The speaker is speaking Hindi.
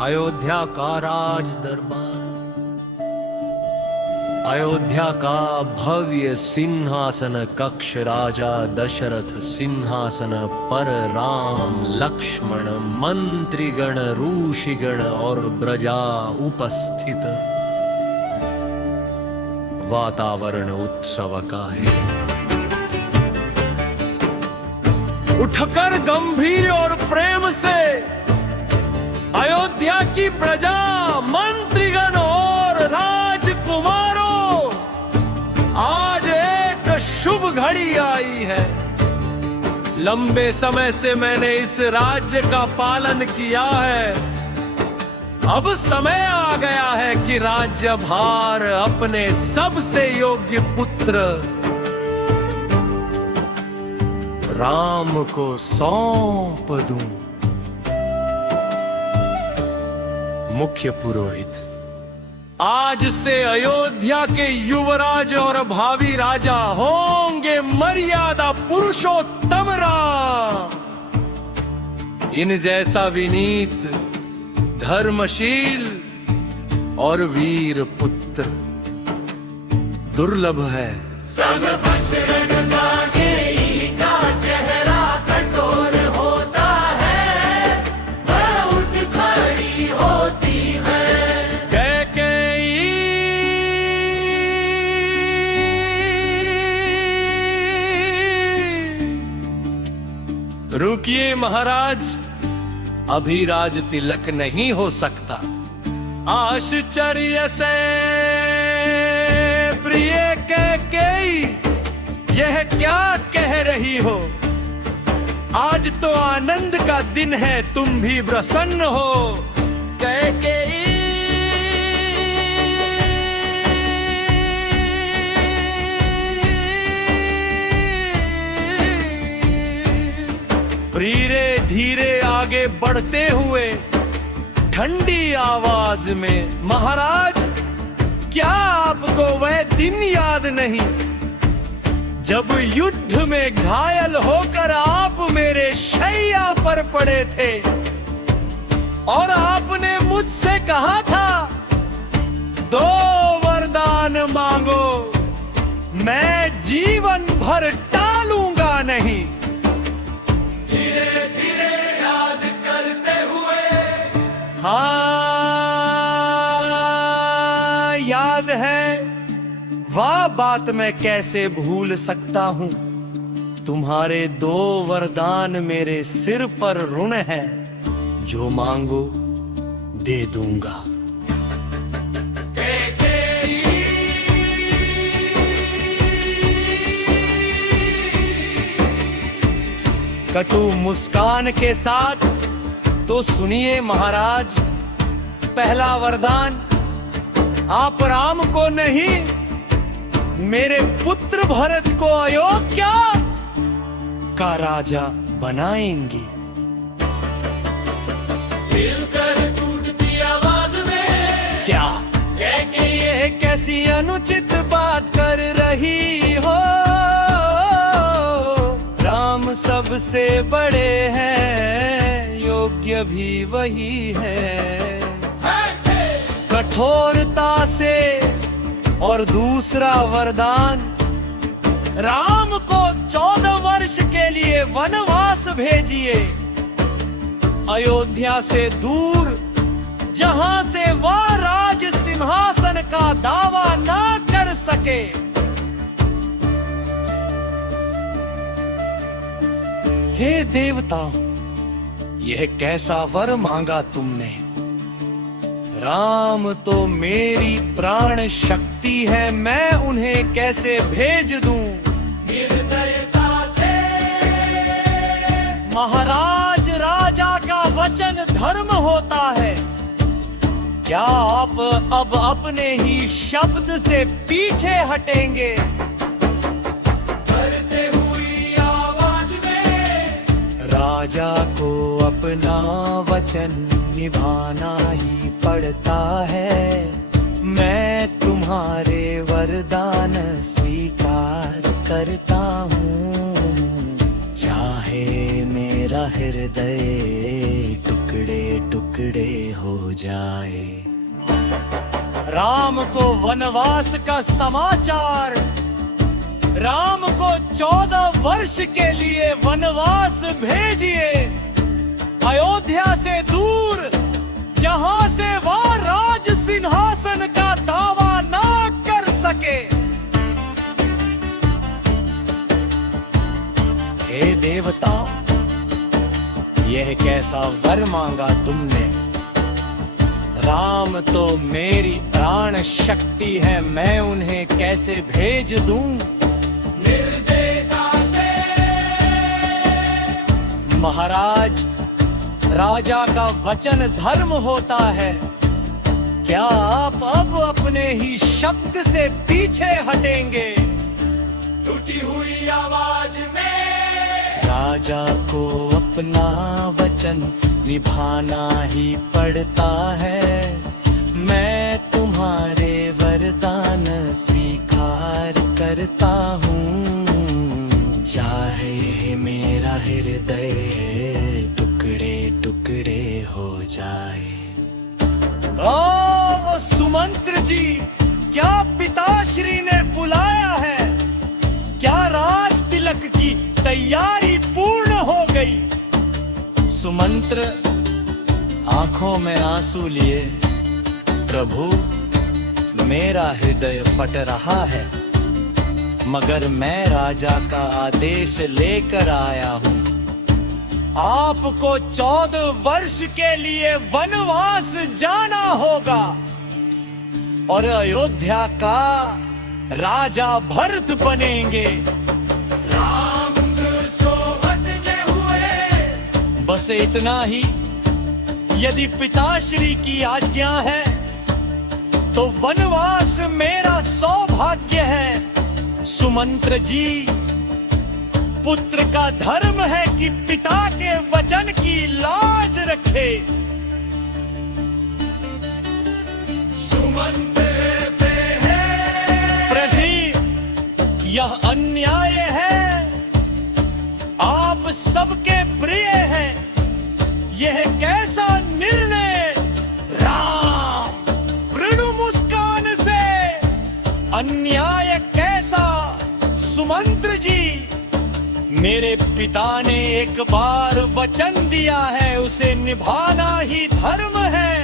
अयोध्या का राज दरबार, अयोध्या का भव्य सिंहासन कक्ष, राजा दशरथ सिंहासन पर, राम लक्ष्मण मंत्रीगण ऋषिगण और प्रजा उपस्थित। वातावरण उत्सव का है। उठकर गंभीर और प्रेम से अयोध्या की प्रजा, मंत्रीगण और राजकुमारों, आज एक शुभ घड़ी आई है। लंबे समय से मैंने इस राज्य का पालन किया है। अब समय आ गया है कि राज्यभार अपने सबसे योग्य पुत्र राम को सौंप दूं। मुख्य पुरोहित, आज से अयोध्या के युवराज और भावी राजा होंगे मर्यादा पुरुषोत्तम राम। इन जैसा विनीत, धर्मशील और वीर पुत्र दुर्लभ है। चेहरा कठोर होता है, वह उठ खड़ी होती है। कैकेयी रुकिए महाराज, अभी राज तिलक नहीं हो सकता। आश्चर्य से प्रिय कैकेयी, यह क्या कह रही हो? आज तो आनंद का दिन है, तुम भी प्रसन्न हो। कैकेयी धीरे धीरे आगे बढ़ते हुए ठंडी आवाज में, महाराज, क्या आपको वह दिन याद नहीं जब युद्ध में घायल होकर आप मेरे शैया पर पड़े थे और आपने मुझसे कहा था, 2 वरदान मांगो, मैं जीवन भर टालूंगा नहीं। धीरे धीरे याद करते हुए, हाँ याद है, वह बात मैं कैसे भूल सकता हूँ। तुम्हारे 2 वरदान मेरे सिर पर ऋण है, जो मांगो दे दूंगा। कटु मुस्कान के साथ, तो सुनिए महाराज, पहला वरदान, आप राम को नहीं, मेरे पुत्र भरत को अयोध्या का राजा बनाएंगे। हिलकर टूटती आवाज में, क्या कैकेयी ये कैसी अनुचित बात कर रही हो? राम सबसे बड़े हैं, योग्य भी वही है। कठोरता से, और दूसरा वरदान, राम को 14 वर्ष के लिए वनवास भेजिए, अयोध्या से दूर, जहां से वह राज सिंहासन का दावा ना कर सके। हे देवताओं, यह कैसा वर मांगा तुमने? राम तो मेरी प्राण शक्ति है, मैं उन्हें कैसे भेज दूं? निर्दयता से महाराज, राजा का वचन धर्म होता है। क्या आप अब अपने ही शब्द से पीछे हटेंगे? करते हुई आवाज में, राजा को अपना वचन निभाना ही पड़ता है। मैं तुम्हारे वरदान स्वीकार करता हूँ, चाहे मेरा हृदय टुकड़े टुकड़े टुकड़े हो जाए। राम को वनवास का समाचार, राम को 14 वर्ष के लिए वनवास भेजिए, अयोध्या से दूर, जहां से वह राज सिंहासन का दावा ना कर सके। हे देवता, यह कैसा वर मांगा तुमने? राम तो मेरी प्राण शक्ति है, मैं उन्हें कैसे भेज दूं? निर्दयता से महाराज, राजा का वचन धर्म होता है। क्या आप अब अपने ही शब्द से पीछे हटेंगे? टूटी हुई आवाज में राजा को अपना वचन निभाना ही पड़ता है। मैं तुम्हारे वरदान स्वीकार करता हूँ, चाहे मेरा हृदय टुकड़े टुकड़े हो जाए। ओ सुमंत्र जी, क्या पिताश्री ने बुलाया है? क्या राज तिलक की तैयारी पूर्ण हो गई? सुमंत्र आंखों में आंसू लिए, प्रभु मेरा हृदय फट रहा है, मगर मैं राजा का आदेश लेकर आया हूँ। आपको 14 वर्ष के लिए वनवास जाना होगा और अयोध्या का राजा भरत बनेंगे। राम सोबत हुए बस इतना ही। यदि पिताश्री की आज्ञा है तो वनवास मेरा सौभाग्य है। सुमंत्र जी, पुत्र का धर्म है कि पिता के वचन की लाज रखे। सुमंत्र पे है प्रभु, यह अन्याय है। आप सबके प्रिय हैं, यह कैसा निर्णय? राम मृदु मुस्कान से, अन्याय कैसा? सुमंत्र जी, मेरे पिता ने एक बार वचन दिया है, उसे निभाना ही धर्म है।